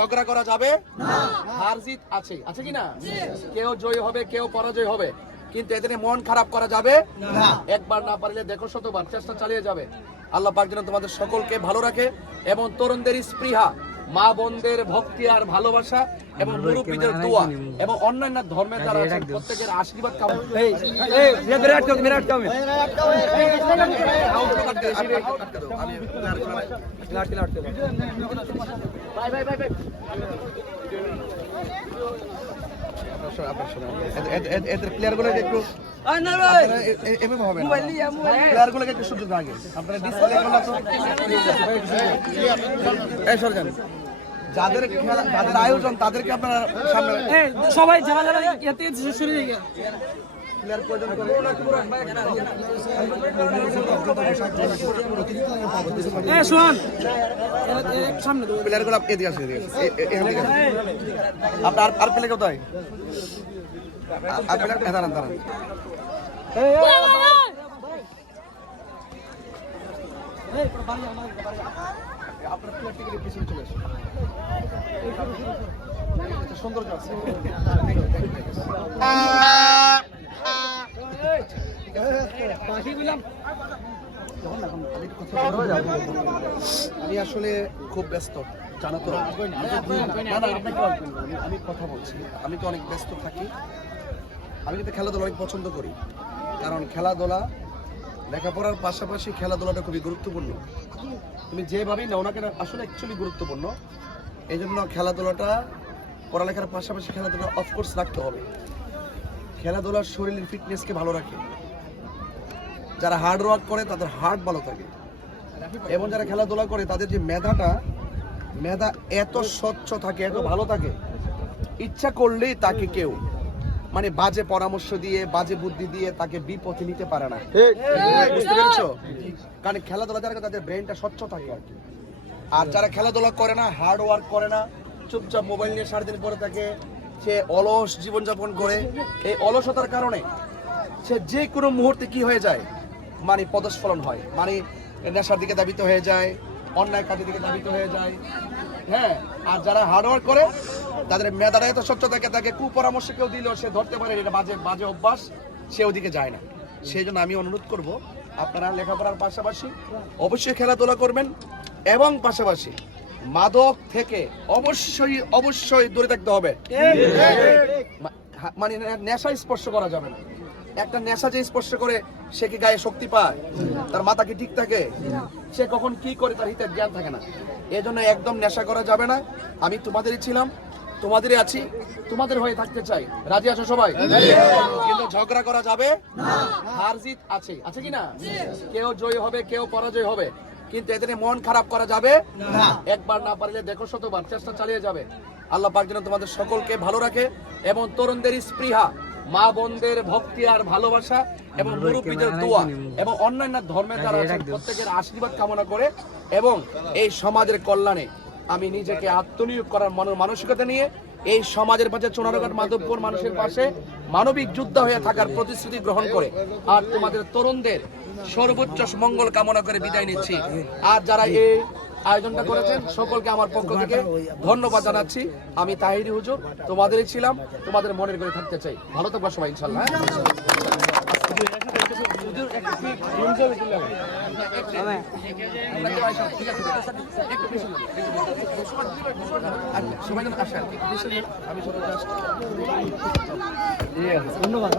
ঝগড়া করা যাবে না, হার জিত আছে, আছে কি না? কেউ জয় হবে, কেউ পরাজয় হবে, কিন্তু এদের মন খারাপ করা যাবে না। একবার না পারলে দেখো শতবার, চেষ্টা চালিয়ে যাবে। আল্লাহ পাক যেন তোমাদের সকলকে ভালো রাখে এবং তরুণদের স্পৃহা, মা বোনদের ভক্তি আর ভালোবাসা এবং মুরব্বীদের দোয়া এবং অন্যান্য ধর্মের যারা আছেন প্রত্যেকের আশীর্বাদ কামনা। এদের প্লেয়ারগুলোকে একটু এভাবে হবে না, প্লেয়ারগুলোকে একটু সুযোগ আগে আপনারা ডিসপ্লে করলে তো এই সরকার যাদের খেলা, যাদের আয়োজন তাদেরকে আপনারা সামনে সবাই যারা যারা এতে শুরু হয়ে গেল প্লেয়ার প্রয়োজন করে শোন সামনে প্লেয়ারগুলো এদিকে আসে, এদিকে আসে। আপনার আর প্লেয়ার কোথায়? আর প্লেয়ার দাঁড়ান দাঁড়ান আপনার প্লেয়ার টিকে পিছনে চলে আসুন, সৌন্দর্য আছে। আমি আসলে খুব ব্যস্ত, জানো তো। আমি কথা বলছি, আমি তো অনেক ব্যস্ত থাকি। আমি কিন্তু খেলাধুলা অনেক পছন্দ করি, কারণ খেলাধুলা লেখাপড়ার পাশাপাশি খেলাধুলাটা খুবই গুরুত্বপূর্ণ। তুমি যেভাবেই নাও না কেন, আসলে অ্যাকচুয়ালি গুরুত্বপূর্ণ। এই জন্য খেলাধুলাটা, পড়ালেখার পাশাপাশি খেলাধুলা অফকোর্স রাখতে হবে। খেলাধুলার শরীরের ফিটনেসকে ভালো রাখে। যারা হার্ড ওয়ার্ক করে তাদের হার্ট ভালো থাকে, এবং যারা খেলাধুলা করে তাদের যে মেধা এত স্বচ্ছ থাকে, এত ভালো থাকে, ইচ্ছা করলেই তাকে কেউ মানে বাজে পরামর্শ দিয়ে, বাজে বুদ্ধি দিয়ে তাকে বিপথে নিতে পারে না। বুঝতে পেরেছো? কারণ খেলাধুলা যারা তাদের ব্রেনটা স্বচ্ছ থাকে আর কি। আর যারা খেলাধুলা করে না, হার্ড ওয়ার্ক করে না, চুপচাপ মোবাইল নিয়ে সারাদিন পরে থাকে, সে অলস জীবনযাপন করে। এই অলসতার কারণে সে যে কোনো মুহূর্তে কি হয়ে যায়, মানে পদস্খলন হয়, মানে নেশার দিকে ধাবিত হয়ে যায়, অন্যায় কাজের দিকে ধাবিত হয়ে যায়। হ্যাঁ, আর যারা হার্ডওয়ার্ক করে তাদের মেধাটা এত স্বচ্ছ থাকে, তাকে কুপরামর্শ কেউ দিলেও সে ধরতে পারে এটা বাজে বাজে অভ্যাস, সে ওদিকে যায় না। সেই জন্য আমি অনুরোধ করব, আপনারা লেখাপড়ার পাশাপাশি অবশ্যই খেলাধুলা করবেন, এবং পাশাপাশি মাদক থেকে অবশ্যই অবশ্যই দূরে থাকতে হবে। মানে নেশা স্পর্শ করা যাবে না। একটা নেশা যে স্পর্শ করে সে কি গায়ে শক্তি পায়, তার মাথা কি ঠিক থাকে, সে কখন কি করে তার হিতের জ্ঞান থাকে না। এই জন্য একদম নেশা করা যাবে না। আমি তোমাদেরই ছিলাম, তোমাদেরই আছি, তোমাদের হয়ে থাকতে চাই। রাজি আছো সবাই? কিন্তু ঝগড়া করা যাবে না, হার জিত আছে, আছে কি না? কেউ জয় হবে, কেউ পরাজয় হবে, কিন্তু এদের মন খারাপ করা যাবে না। একবার না পারলে দেখো শতবার, চেষ্টা চালিয়ে যাবে। আল্লাহ পাক যেন তোমাদের সকলকে ভালো রাখে এবং তরুণদের স্পৃহা, মা বোনদের ভক্তি আর ভালোবাসা এবং মুরব্বীদের দোয়া এবং অন্যান্য ধর্মের যারা আছেন প্রত্যেকের আশীর্বাদ কামনা করে, এবং এই সমাজের কল্যাণে আমি নিজেকে আত্মনিয়োগ করার মানসিকতা নিয়ে এই সমাজের পাশে, চুনারঘাট মাধবপুর মানুষের পাশে মানবিক যোদ্ধা হয়ে থাকার প্রতিশ্রুতি গ্রহণ করে আর তোমাদের তরুণদের সর্বোচ্চ মঙ্গল কামনা করে বিদায় নিচ্ছি। আর যারা এই আয়োজনটা করেছেন সকলকে আমার পক্ষ থেকে ধন্যবাদ জানাচ্ছি। আমি তাহিরি হুজুর, তোমাদেরই ছিলাম, তোমাদের মনের করে থাকতে চাই। ভালো থাকবা সবাই ইনশাআল্লাহ। ধন্যবাদ।